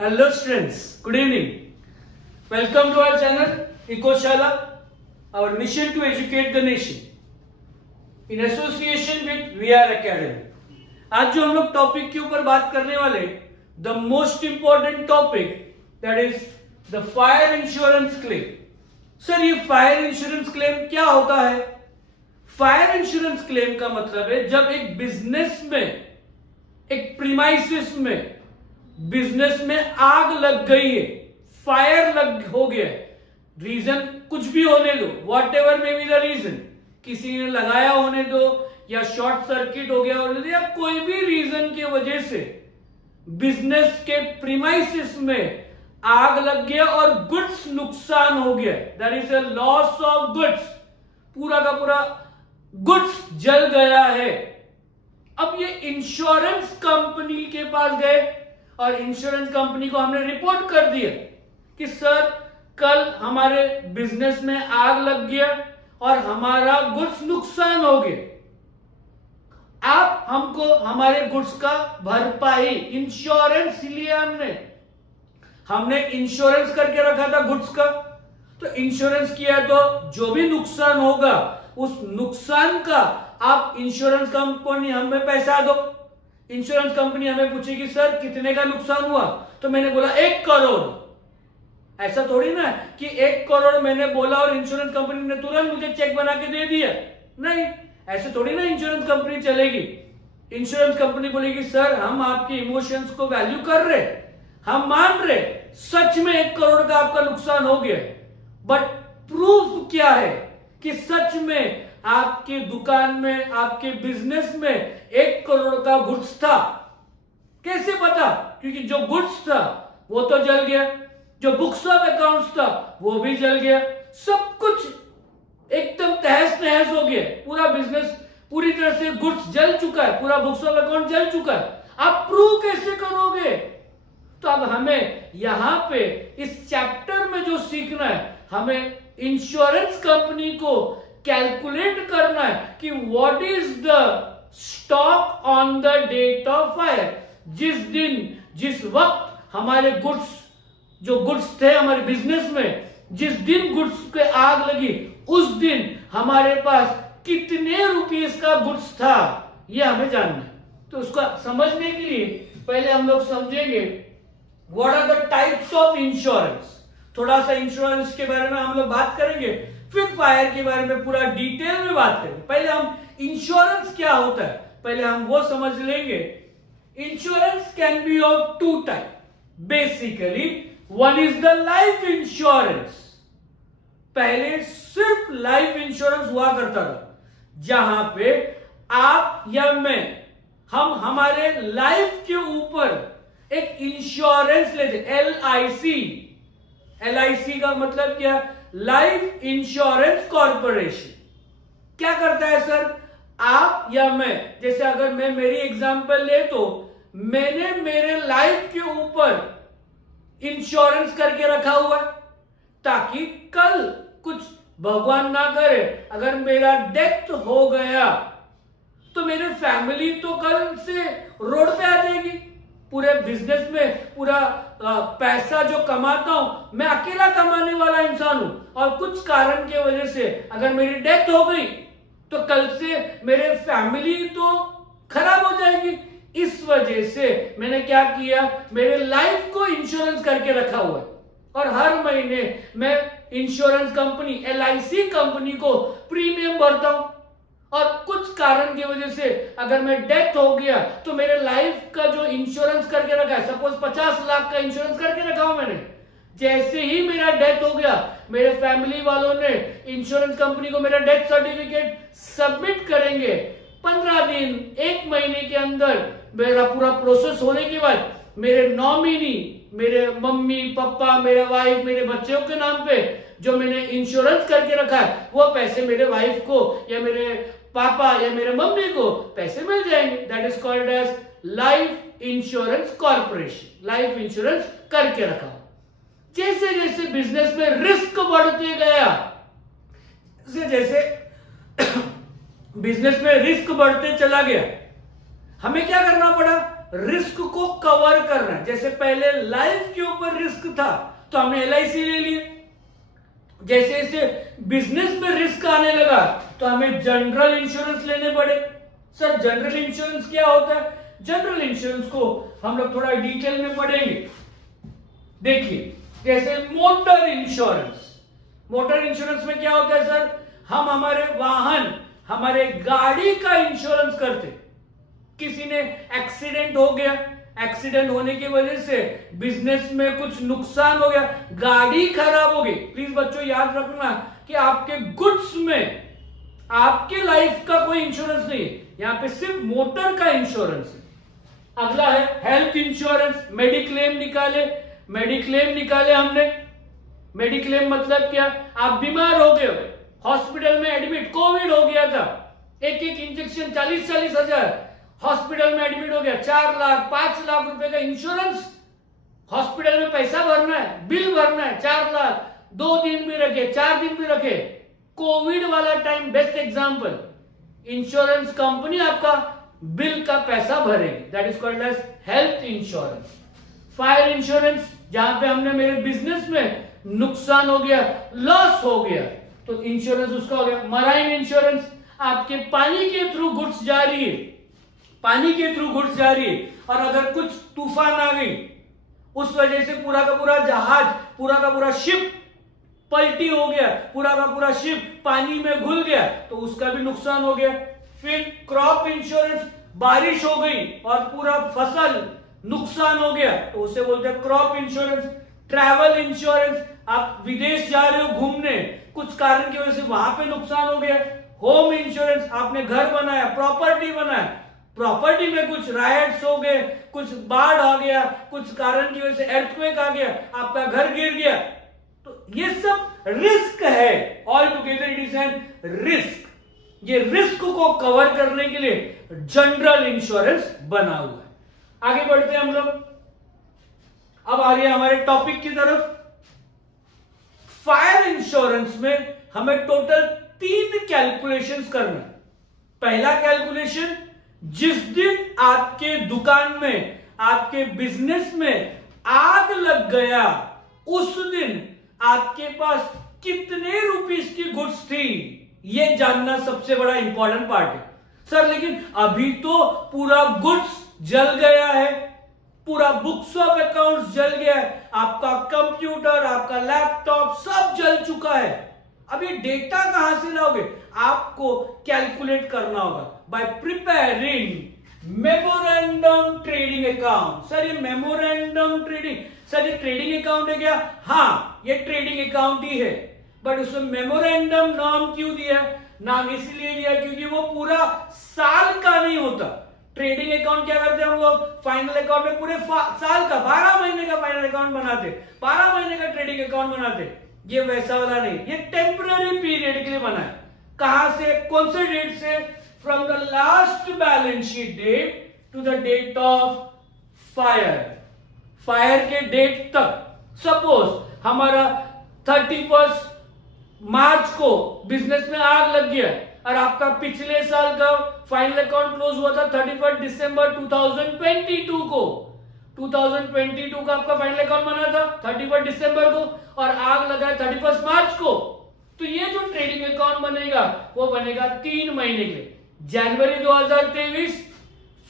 Hello students, good evening. Welcome to our channel Ecoshala, our mission to educate the nation in association with VR Academy. आज जो हम लोग topic के ऊपर बात करने वाले, the most important topic that is the fire insurance claim. Sir ये फायर इंश्योरेंस क्लेम क्या होता है? फायर इंश्योरेंस क्लेम का मतलब है जब एक बिजनेस में, एक प्रीमाइसिस में, बिजनेस में आग लग गई है, फायर हो गया है, रीजन कुछ भी होने दो, whatever may be the reason, किसी ने लगाया होने दो या शॉर्ट सर्किट हो गया होने दो या कोई भी रीजन की वजह से बिजनेस के प्रीमाइसिस में आग लग गया और गुड्स नुकसान हो गया, that is a loss of goods, पूरा का पूरा गुड्स जल गया है। अब ये इंश्योरेंस कंपनी के पास गए और इंश्योरेंस कंपनी को हमने रिपोर्ट कर दिया कि सर कल हमारे बिजनेस में आग लग गया और हमारा गुड्स नुकसान हो गया, आप हमको हमारे गुड्स का भरपाई, इंश्योरेंस लिया हमने इंश्योरेंस करके रखा था गुड्स का, तो इंश्योरेंस किया तो जो भी नुकसान होगा उस नुकसान का आप इंश्योरेंस कंपनी हमें पैसा दो। इंश्योरेंस कंपनी हमें पूछेगी सर कितने का नुकसान हुआ, तो मैंने बोला 1 करोड़। ऐसा थोड़ी ना कि 1 करोड़ मैंने बोला और इंश्योरेंस कंपनी ने तुरंत मुझे चेक बना के दे दिया, नहीं, ऐसे थोड़ी ना इंश्योरेंस कंपनी चलेगी। इंश्योरेंस कंपनी बोलेगी सर हम आपके इमोशंस को वैल्यू कर रहे, हम मान रहे सच में 1 करोड़ का आपका नुकसान हो गया, बट प्रूफ क्या है कि सच में आपके दुकान में, आपके बिजनेस में 1 करोड़ का गुड्स था? कैसे पता? क्योंकि जो गुड्स था वो तो जल गया, जो बुक्स ऑफ अकाउंट्स था वो भी जल गया, सब कुछ एकदम तहस नहस हो गया, पूरा बिजनेस पूरी तरह से गुड्स जल चुका है, पूरा बुक्स ऑफ अकाउंट जल चुका है, आप प्रूव कैसे करोगे? तो अब हमें यहां पे इस चैप्टर में जो सीखना है, हमें इंश्योरेंस कंपनी को कैलकुलेट करना है कि what is the stock on the date of fire. जिस दिन, जिस वक्त हमारे गुड्स, जो गुड्स थे हमारे बिजनेस में, जिस दिन गुड्स पे आग लगी उस दिन हमारे पास कितने रुपीस का गुड्स था, यह हमें जानना है। तो उसका समझने के लिए पहले हम लोग समझेंगे what are the types of insurance. थोड़ा सा इंश्योरेंस के बारे में हम लोग बात करेंगे, फिर फायर के बारे में पूरा डिटेल में बात करेंगे। पहले हम इंश्योरेंस क्या होता है पहले हम वो समझ लेंगे। Insurance can be of 2 type basically. One is the life insurance. पहले सिर्फ लाइफ इंश्योरेंस हुआ करता था, जहां पे आप या मैं, हम हमारे लाइफ के ऊपर एक इंश्योरेंस लेते, LIC का मतलब क्या? Life insurance corporation. क्या करता है सर? आप या मैं, जैसे अगर मैं मेरी एग्जांपल ले तो मैंने मेरे लाइफ के ऊपर इंश्योरेंस करके रखा हुआ है ताकि कल कुछ भगवान ना करे अगर मेरा डेथ हो गया तो मेरे फैमिली तो कल से रोड पे आ जाएगी। पूरे बिजनेस में पूरा पैसा जो कमाता हूं मैं अकेला कमाने वाला इंसान हूं, और कुछ कारण की वजह से अगर मेरी डेथ हो गई तो कल से मेरे फैमिली तो खराब हो जाएगी। इस वजह से मैंने क्या किया, मेरे लाइफ को इंश्योरेंस करके रखा हुआ है और हर महीने मैं इंश्योरेंस कंपनी LIC कंपनी को प्रीमियम भरता हूं, और कुछ कारण की वजह से अगर मैं डेथ हो गया तो मेरे लाइफ का जो इंश्योरेंस करके रखा है, सपोज 50 लाख का इंश्योरेंस करके रखा हूं मैंने, जैसे ही मेरा डेथ हो गया मेरे फैमिली वालों ने इंश्योरेंस कंपनी को मेरा डेथ सर्टिफिकेट सबमिट करेंगे। 15 दिन, 1 महीने के अंदर मेरा पूरा प्रोसेस होने के बाद मेरे नॉमिनी, मेरे मम्मी पापा, मेरे वाइफ, मेरे बच्चों के नाम पे जो मैंने इंश्योरेंस करके रखा है वो पैसे मेरे वाइफ को या मेरे पापा या मेरे मम्मी को पैसे मिल जाएंगे। That is called as life insurance corporation, life insurance करके रखा। जैसे जैसे बिजनेस में रिस्क बढ़ते गया, जैसे बिजनेस में रिस्क बढ़ते चला गया, हमें क्या करना पड़ा? रिस्क को कवर करना है। जैसे पहले लाइफ के ऊपर रिस्क था तो हमने LIC ले लिए, जैसे जैसे बिजनेस में रिस्क आने लगा तो हमें जनरल इंश्योरेंस लेने पड़े। सर जनरल इंश्योरेंस क्या होता है? जनरल इंश्योरेंस को हम लोग थोड़ा डिटेल में पढ़ेंगे। देखिए जैसे मोटर इंश्योरेंस, मोटर इंश्योरेंस में क्या होता है सर? हम हमारे वाहन, हमारे गाड़ी का इंश्योरेंस करते। किसी ने एक्सीडेंट हो गया, एक्सीडेंट होने की वजह से बिजनेस में कुछ नुकसान हो गया, गाड़ी खराब हो गई, प्लीज बच्चों याद रखना कि आपके गुड्स में आपके लाइफ का कोई इंश्योरेंस नहीं है, यहां पे सिर्फ मोटर का इंश्योरेंस है। अगला है हेल्थ इंश्योरेंस, मेडिक्लेम निकाले, मेडिक्लेम निकाले हमने। मेडिक्लेम मतलब क्या? आप बीमार हो गए हो, हॉस्पिटल में एडमिट, कोविड हो गया था, एक एक इंजेक्शन 40-40 हजार, हॉस्पिटल में एडमिट हो गया, 4 लाख 5 लाख रुपए का इंश्योरेंस, हॉस्पिटल में पैसा भरना है, बिल भरना है 4 लाख, 2 दिन भी रखे 4 दिन भी रखे, कोविड वाला time best example, insurance company आपका बिल का पैसा भरेगी, that is called as health insurance. Fire insurance, जहां पे हमने मेरे बिजनेस में नुकसान हो गया, लॉस हो गया, तो इंश्योरेंस उसका हो गया। मराइन इंश्योरेंस, आपके पानी के थ्रू गुड्स जा रही है, पानी के थ्रू गुड्स जा रही है और अगर कुछ तूफान आ गई, उस वजह से पूरा का पूरा जहाज, पूरा का पूरा शिप पलटी हो गया, पूरा का पूरा शिप पानी में घुल गया, तो उसका भी नुकसान हो गया। फिर क्रॉप इंश्योरेंस, बारिश हो गई और पूरा फसल नुकसान हो गया, तो उसे बोलते हैं क्रॉप इंश्योरेंस। ट्रैवल इंश्योरेंस, आप विदेश जा रहे हो घूमने, कुछ कारण की वजह से वहां पे नुकसान हो गया। होम इंश्योरेंस, आपने घर बनाया, प्रॉपर्टी बनाया, प्रॉपर्टी में कुछ रायट्स हो गए, कुछ बाढ़ आ गया, कुछ कारण की वजह से अर्थक्वेक आ गया, आपका घर गिर गया, तो ये सब रिस्क है। All together it is an risk. ये रिस्क को कवर करने के लिए जनरल इंश्योरेंस बना हुआ है। आगे बढ़ते हैं हम लोग, अब आ गए हमारे टॉपिक की तरफ। फायर इंश्योरेंस में हमें टोटल 3 कैलकुलेशंस करना है। पहला कैलकुलेशन, जिस दिन आपके दुकान में, आपके बिजनेस में आग लग गया, उस दिन आपके पास कितने रुपीस की गुड्स थी, यह जानना सबसे बड़ा इंपॉर्टेंट पार्ट है। सर लेकिन अभी तो पूरा गुड्स जल गया है, पूरा बुक्स ऑफ अकाउंट्स जल गया है, आपका कंप्यूटर, आपका लैपटॉप सब जल चुका है, अब ये डेटा कहां से लाओगे? आपको कैलकुलेट करना होगा bye preparing memorandum trading account. Sir ये मेमोरेंडम ट्रेडिंग, सर ये ट्रेडिंग अकाउंट है क्या? हाँ ये ट्रेडिंग अकाउंट ही है, बट उसमें मेमोरेंडम नाम क्यों दिया? नाम इसलिए दिया क्योंकि वो पूरा साल का नहीं होता। ट्रेडिंग अकाउंट क्या करते हैं हम लोग? फाइनल अकाउंट में पूरे साल का 12 महीने का फाइनल अकाउंट बनाते, 12 महीने का ट्रेडिंग अकाउंट बनाते। ये वैसा वाला नहीं, ये टेम्पररी पीरियड के लिए बना है। कहां से, कौन से डेट से? From the last balance sheet date to the date of fire, fire के डेट तक। सपोज हमारा 31 मार्च को बिजनेस में आग लग गया और आपका पिछले साल का फाइनल अकाउंट क्लोज हुआ था 31 दिसंबर 2022 को, 2022 का आपका फाइनल अकाउंट बना था 31 दिसंबर को और आग लगा है 31 मार्च को, तो ये जो ट्रेडिंग अकाउंट बनेगा वो बनेगा 3 महीने के लिए, जनवरी 2023,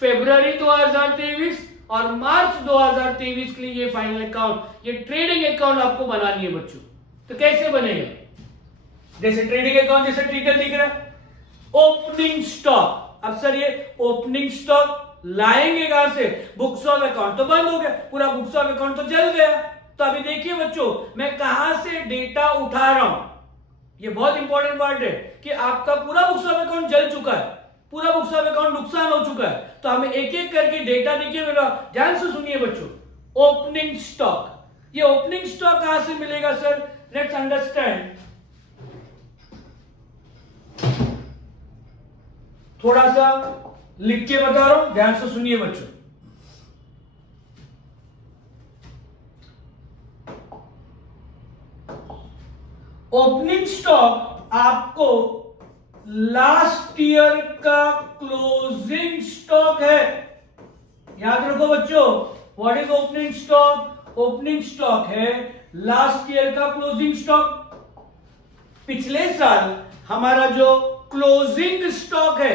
फरवरी 2023 और मार्च 2023 के लिए ये फाइनल अकाउंट, ये ट्रेडिंग अकाउंट आपको बनानी है बच्चों। तो कैसे बनेगा? जैसे ट्रेडिंग अकाउंट जैसे डिटेल दिख रहा है, ओपनिंग स्टॉक। अब सर ये ओपनिंग स्टॉक लाएंगे कहां से? बुक्स ऑफ अकाउंट तो बंद हो गया, पूरा बुक्स ऑफ अकाउंट तो जल गया। तो अभी देखिए बच्चों मैं कहां से डेटा उठा रहा हूं, ये बहुत इंपॉर्टेंट पार्ट है कि आपका पूरा बुक्स ऑफ अकाउंट जल चुका है, पूरा बुक्स ऑफ अकाउंट नुकसान हो चुका है, तो हमें एक एक करके डेटा देखिए मेरा, ध्यान से सुनिए बच्चों। ओपनिंग स्टॉक, ये ओपनिंग स्टॉक कहां से मिलेगा सर? लेट्स अंडरस्टैंड, थोड़ा सा लिख के बता रहा हूं, ध्यान से सुनिए बच्चों। ओपनिंग स्टॉक आपको लास्ट ईयर का क्लोजिंग स्टॉक है, याद रखो बच्चों, what is opening stock? Opening stock है लास्ट ईयर का क्लोजिंग स्टॉक। पिछले साल हमारा जो क्लोजिंग स्टॉक है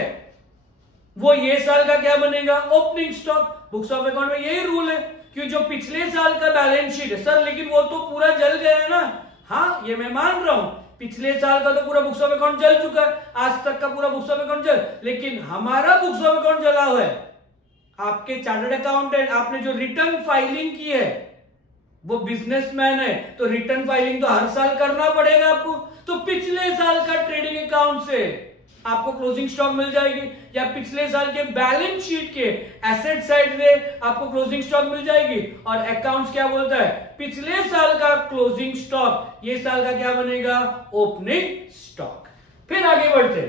वो ये साल का क्या बनेगा? Opening stock. Books of account में यही रूल है कि जो पिछले साल का बैलेंस शीट है, सर लेकिन वो तो पूरा जल गया है ना। हाँ, ये मैं मान रहा हूं, पिछले साल का तो पूरा बुक्स ऑफ अकाउंट जल चुका है, आज तक का पूरा बुक्स ऑफ अकाउंट जल, लेकिन हमारा बुक्स ऑफ अकाउंट जला हुआ है। आपके चार्टर्ड अकाउंटेंट, आपने जो रिटर्न फाइलिंग की है वो बिजनेसमैन है, तो रिटर्न फाइलिंग तो हर साल करना पड़ेगा आपको। तो पिछले साल का ट्रेडिंग अकाउंट से आपको क्लोजिंग स्टॉक मिल जाएगी, या पिछले साल के बैलेंस शीट के एसेट साइड से आपको क्लोजिंग स्टॉक मिल जाएगी। और अकाउंट्स क्या बोलता है? पिछले साल का क्लोजिंग स्टॉक ये साल का क्या बनेगा? Opening stock. फिर आगे बढ़ते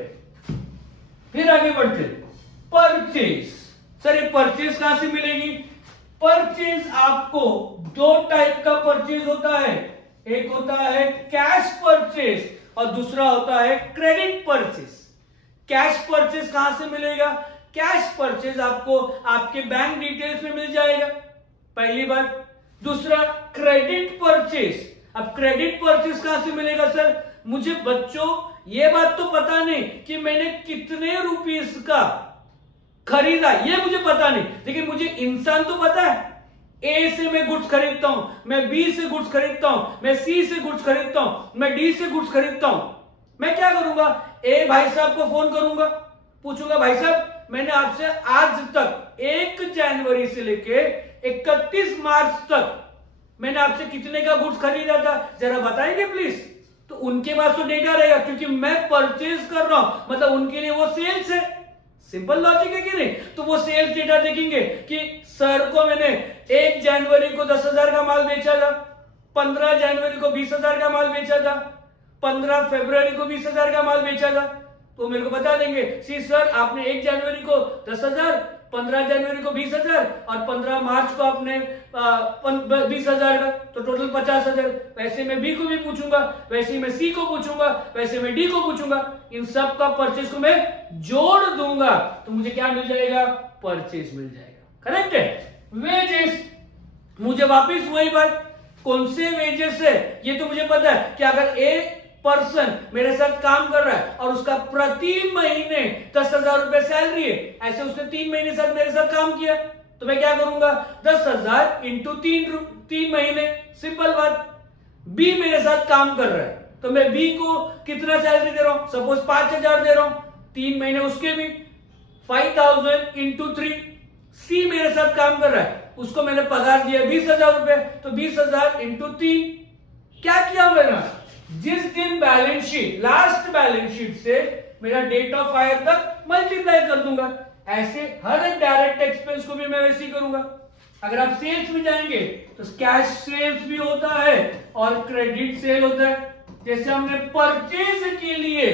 परचेज। सर ये परचेज कहां से मिलेगी? परचेज आपको दो टाइप का परचेज होता है, एक होता है कैश परचेज और दूसरा होता है क्रेडिट परचेज। कैश परचेज कहां से मिलेगा? कैश परचेज आपको आपके बैंक डिटेल्स में मिल जाएगा, पहली बात। दूसरा क्रेडिट परचेज। अब क्रेडिट परचेज कहां से मिलेगा? सर मुझे बच्चों ये बात तो पता नहीं कि मैंने कितने रुपीस का खरीदा, ये मुझे पता नहीं, लेकिन मुझे इंसान तो पता है। ए से मैं गुड्स खरीदता हूं, मैं बी से गुड्स खरीदता हूं, मैं सी से गुड्स खरीदता हूं, मैं डी से गुड्स खरीदता हूं। मैं क्या करूंगा? ए भाई साहब को फोन करूंगा, पूछूंगा भाई साहब मैंने आपसे आज तक 1 जनवरी से लेके 31 मार्च तक मैंने आपसे कितने का गुड्स खरीदा था, जरा बताएंगे प्लीज। तो उनके पास तो डेटा रहेगा, क्योंकि मैं परचेज कर रहा हूं, मतलब उनके लिए वो सेल्स है। सिंपल लॉजिक है कि नहीं? तो वो सेल्स डेटा देखेंगे कि सर को मैंने 1 जनवरी को 10,000 का माल बेचा था, 15 जनवरी को 20,000 का माल बेचा था, 15 फरवरी को 20,000 का माल बेचा था। तो मेरे को बता देंगे सी सर आपने 1 जनवरी को 10,000, 15 जनवरी को 20,000 और 15 मार्च को आपने 20,000 का, तो टोटल 50,000। वैसे मैं बी को भी पूछूंगा, वैसे मैं सी को पूछूंगा, वैसे मैं डी को पूछूंगा। इन सब का परचेज को मैं जोड़ दूंगा तो मुझे क्या मिल जाएगा? परचेज मिल जाएगा। करेक्ट है? वेजेस, मुझे वापिस वही बात, कौन से वेजेस है ये तो मुझे पता है कि अगर एक पर्सन मेरे साथ काम कर रहा है और उसका प्रति महीने 10,000 रुपए सैलरी है, ऐसे उसने 3 महीने साथ मेरे साथ काम किया, तो मैं क्या करूंगा? 10,000 इंटू 3 महीने। सिंपल बात। बी मेरे साथ काम कर रहा है तो मैं बी को कितना सैलरी दे रहा हूं? सपोज 5,000 दे रहा हूं, 3 महीने उसके भी 5,000 इंटू 3। सी मेरे साथ काम कर रहा है, उसको मैंने पगार दिया 20,000 रुपए, तो 20,000 इंटू 3। क्या किया मैंने? जिस दिन balance sheet, last balance sheet से मेरा डेट ऑफ हायर तक मल्टीप्लाई कर दूंगा। ऐसे हर एक डायरेक्ट एक्सपेंस को भी मैं वैसे ही करूंगा। अगर आप सेल्स में जाएंगे तो कैश सेल्स भी होता है और क्रेडिट सेल होता है। जैसे हमने परचेज के लिए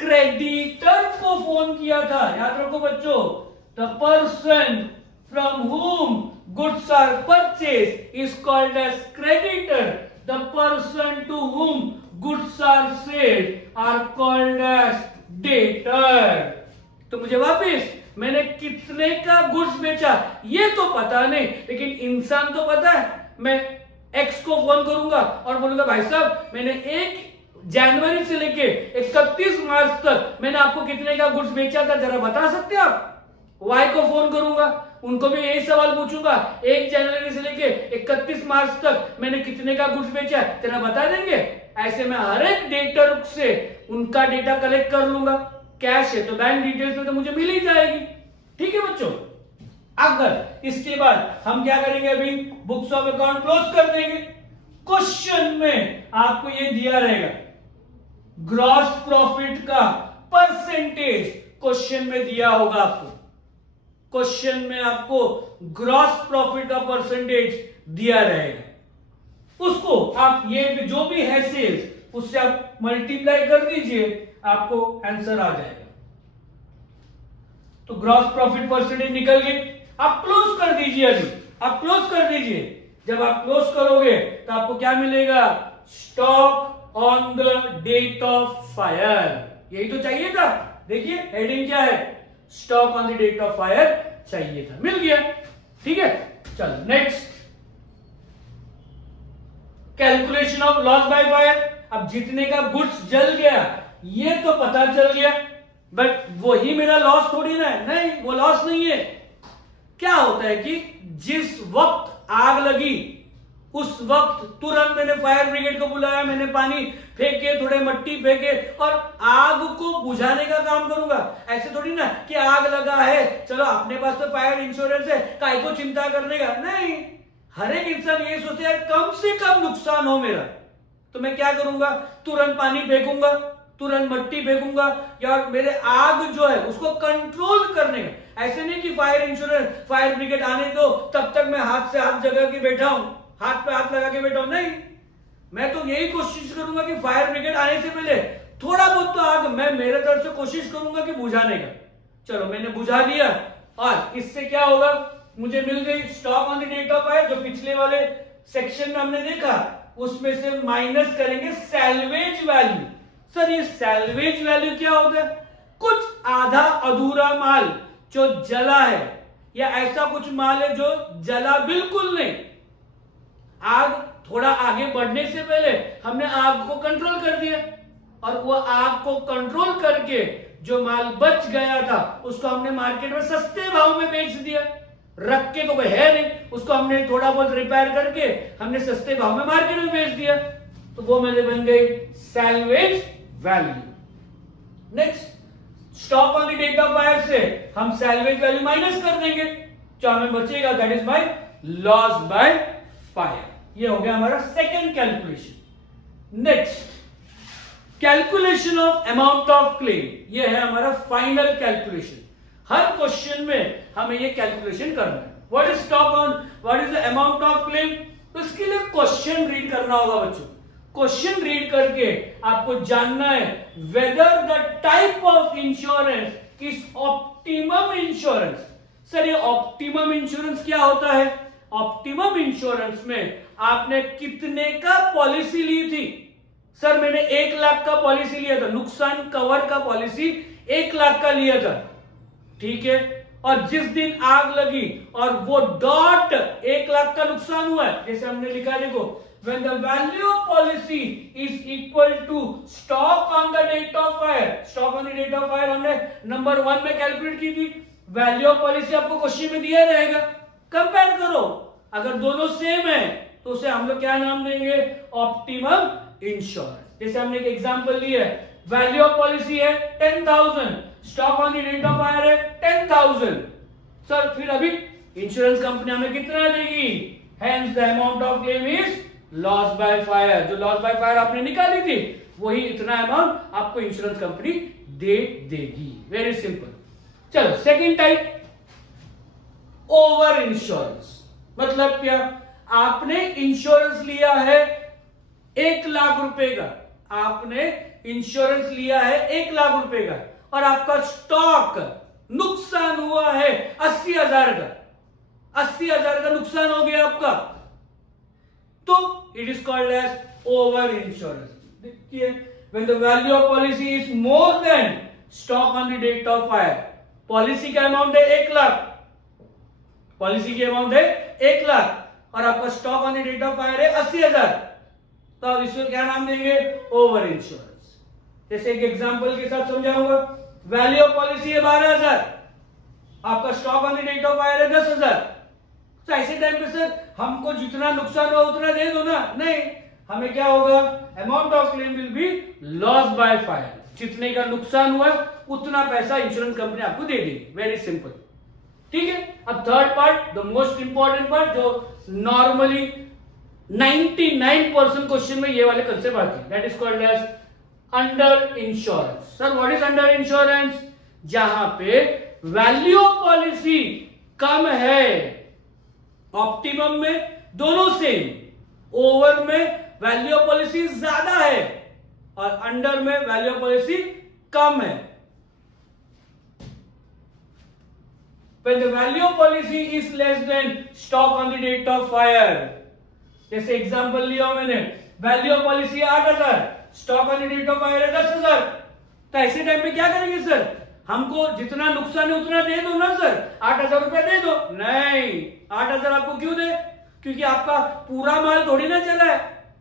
क्रेडिटर को फोन किया था, याद रखो बच्चों, the person from whom goods are purchase is called as creditor, the person to whom goods are sold are called as debtor. तो मुझे वापिस मैंने कितने का गुड्स बेचा ये तो पता नहीं, लेकिन इंसान तो पता है। मैं एक्स को फोन करूंगा और बोलूंगा भाई साहब मैंने 1 जनवरी से लेके 31 मार्च तक मैंने आपको कितने का गुड्स बेचा था, जरा बता सकते हैं आप? वाई को फोन करूंगा, उनको भी यही सवाल पूछूंगा, 1 जनवरी से लेके 31 मार्च तक मैंने कितने का गुड्स बेचा, जरा बता देंगे? ऐसे मैं हर एक डेटर से उनका डेटा कलेक्ट कर लूंगा। कैश है तो बैंक डिटेल्स में तो मुझे मिल ही जाएगी। ठीक है बच्चों? अगर इसके बाद हम क्या करेंगे? अभी बुक्स ऑफ अकाउंट क्लोज कर देंगे। क्वेश्चन में आपको ये दिया रहेगा ग्रॉस प्रॉफिट का परसेंटेज, क्वेश्चन में दिया होगा आपको। क्वेश्चन में आपको ग्रॉस प्रॉफिट का परसेंटेज दिया रहेगा, उसको आप ये जो भी है सेल्स उससे आप मल्टीप्लाई कर दीजिए, आपको आंसर आ जाएगा। तो ग्रॉस प्रॉफिट परसेंटेज निकल गई। आप क्लोज कर दीजिए, अभी आप क्लोज कर दीजिए। जब आप क्लोज करोगे तो आपको क्या मिलेगा? Stock on the date of fire. यही तो चाहिए था। देखिए हेडिंग क्या है? Stock on the date of fire चाहिए था, मिल गया। ठीक है, चलो next, calculation of loss by fire. अब जितने का गुड्स जल गया ये तो पता चल गया, बट वही मेरा लॉस थोड़ी ना है, नहीं वो लॉस नहीं है। क्या होता है कि जिस वक्त आग लगी उस वक्त तुरंत मैंने फायर ब्रिगेड को बुलाया, मैंने पानी फेंके, थोड़े मट्टी फेंके और आग को बुझाने का काम करूंगा। ऐसे थोड़ी ना कि आग लगा है चलो अपने पास तो फायर इंश्योरेंस है, काय को चिंता करने का, नहीं। हर एक इंसान ये सोचता है कम से कम नुकसान हो मेरा, तो मैं क्या करूंगा, तुरंत पानी फेंकूंगा, तुरंत मट्टी फेंकूंगा, या मेरे आग जो है उसको कंट्रोल करने का। ऐसे नहीं कि फायर इंश्योरेंस, फायर ब्रिगेड आने दो तब तक मैं हाथ से हाथ जगह के बैठा हूं, हाथ पे हाथ लगा के बैठा हूं, नहीं। मैं तो यही कोशिश करूंगा कि फायर ब्रिगेड आने से पहले थोड़ा बहुत तो आग मैं मेरे तरफ से कोशिश करूंगा कि बुझाने का। चलो मैंने बुझा दिया, और इससे क्या होगा, मुझे मिल गई stock on the date of fire, जो पिछले वाले सेक्शन में हमने देखा, उसमें से माइनस करेंगे सैल्वेज वैल्यू। सर ये सैल्वेज वैल्यू क्या होता है, कुछ आधा अधूरा माल जो जला है, या ऐसा कुछ माल है जो जला बिल्कुल नहीं। आग थोड़ा आगे बढ़ने से पहले हमने आग को कंट्रोल कर दिया, और वो आग को कंट्रोल करके जो माल बच गया था उसको हमने मार्केट में सस्ते भाव में बेच दिया। रख के तो कोई है नहीं, उसको हमने थोड़ा बहुत रिपेयर करके हमने सस्ते भाव में मार्केट में बेच दिया, तो वो मेरे बन गई salvage value. Next, stock on the date of fire से हम सैल्वेज वैल्यू माइनस कर देंगे, जो हमें बचेगा that is my loss by fire. ये हो गया हमारा second calculation. Next, calculation of amount of claim. ये है हमारा फाइनल कैलकुलेशन। हर क्वेश्चन में हमें ये कैलकुलेशन करना है। What is stock on, what is the amount of claim, तो इसके लिए क्वेश्चन रीड करना होगा बच्चों। क्वेश्चन रीड करके आपको जानना है whether the type of insurance is optimum insurance. Sir ये ऑप्टिमम इंश्योरेंस क्या होता है, ऑप्टिमम इंश्योरेंस में आपने कितने का पॉलिसी ली थी। सर मैंने 1 लाख का पॉलिसी लिया था, नुकसान कवर का पॉलिसी 1 लाख का लिया था, ठीक है, और जिस दिन आग लगी और वो डॉट 1 लाख का नुकसान हुआ है, जैसे हमने लिखा देखो, when the value of policy is equal to stock on the date of fire, stock on the date of fire हमने नंबर 1 में कैलकुलेट की थी। वैल्यू ऑफ पॉलिसी आपको क्वेश्चन में दिया रहेगा, कंपेयर करो, अगर दोनों सेम है तो उसे हम लोग क्या नाम देंगे, ऑप्टिमम इंश्योरेंस। जैसे हमने एक एग्जांपल लिया है, वैल्यू ऑफ पॉलिसी है 10,000, stock on the date of fire है 10,000। सर फिर अभी इंश्योरेंस कंपनी हमें कितना देगी, hence the amount of claim is loss by fire. जो लॉस बाय फायर आपने निकाली थी वही इतना अमाउंट आपको इंश्योरेंस कंपनी दे देगी। Very simple. चलो सेकंड टाइप, ओवर इंश्योरेंस। मतलब क्या, आपने इंश्योरेंस लिया है 1 लाख रुपए का, आपने इंश्योरेंस लिया है 1 लाख रुपए का, और आपका स्टॉक नुकसान हुआ है 80,000 का, 80,000 का नुकसान हो गया आपका, तो it is called as over insurance. देखिए, when the value of policy is more than stock on the date of fire, policy का अमाउंट है 1 लाख, पॉलिसी की अमाउंट है 1 लाख और आपका stock on the date of fire है 80,000, तो आप इसको क्या नाम देंगे, ओवर इंश्योरेंस। जैसे एक एग्जांपल के साथ समझाऊंगा, वैल्यू ऑफ पॉलिसी है 12,000, आपका stock on the date of fire है 10,000, तो ऐसे टाइम पे सर हमको जितना नुकसान हुआ उतना दे दो ना, नहीं, हमें क्या होगा, amount of claim will be loss by fire, जितने का नुकसान हुआ उतना पैसा इंश्योरेंस कंपनी आपको दे देगी। वेरी सिंपल, ठीक है। अब third part, the most important part, जो नॉर्मली 99% क्वेश्चन में ये वाले कंसेप्ट आते हैं, that is called as under insurance. Sir what is under insurance, जहां पे वैल्यू ऑफ पॉलिसी कम है, ऑप्टिमम में दोनों सेम, ओवर में वैल्यू ऑफ पॉलिसी ज्यादा है और अंडर में वैल्यू ऑफ पॉलिसी कम है। When the value of policy is less than stock on the date of fire, जैसे एग्जांपल लिया मैंने, value of policy 8,000, stock on the date of fire है 10,000, तो ऐसे टाइम पे क्या करेंगे सर, हमको जितना नुकसान है उतना दे दो ना सर, 8,000 रुपया दे दो, नहीं, 8,000 आपको क्यों दे? क्योंकि आपका पूरा माल थोड़ी ना चला है।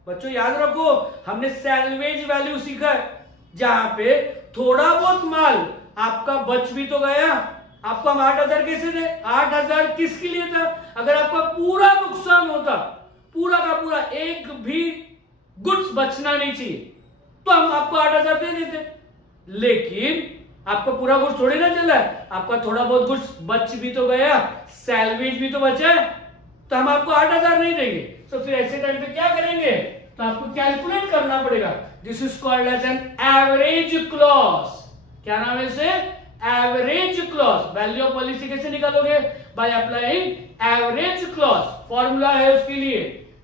बच्चों याद रखो, हमने सैल्वेज वैल्यू सीखा है, जहां पे थोड़ा बहुत माल आपका बच भी तो गया। आपको हम 8,000 कैसे दे? 8,000 किसके लिए था? अगर आपका पूरा नुकसान होता, पूरा का पूरा एक भी गुड्स बचना नहीं चाहिए, तो हम आपको 8,000 दे देते। लेकिन आपका पूरा गुड्स थोड़ी ना चला है, आपका थोड़ा बहुत गुड्स बच भी तो गया, सैल्वेज भी तो बचा है, तो हम आपको 8,000 नहीं देंगे। तो फिर ऐसे टाइम पे क्या करेंगे? तो आपको कैलकुलेट करना पड़ेगा। This is called as an average clause. क्या नाम है इसे? Average clause. Value of policy कैसे निकालोगे? By applying average clause. Formula है उसके लिए,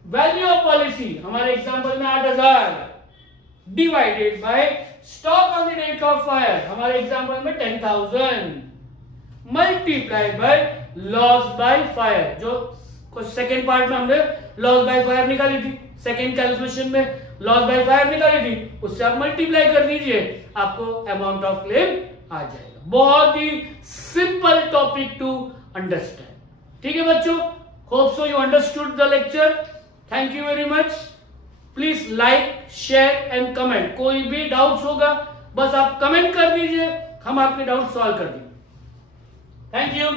वैल्यू ऑफ पॉलिसी हमारे एग्जांपल में 8,000 divided by stock on the date of fire, हमारे एग्जांपल में 10,000 multiply by loss by fire. जो सेकेंड पार्ट में हमने लॉस बाय फायर निकाली थी, सेकेंड कैलकुलेशन में लॉस बाय फायर निकाली थी, उससे आप मल्टीप्लाई कर दीजिए, आपको अमाउंट ऑफ क्लेम आ जाएगा। बहुत ही सिंपल टॉपिक टू अंडरस्टैंड। ठीक है बच्चों, hope so you understood the lecture. Thank you very much. Please like, share and comment. कोई भी डाउट्स होगा बस आप कमेंट कर दीजिए, हम आपके डाउट सॉल्व कर देंगे। Thank you.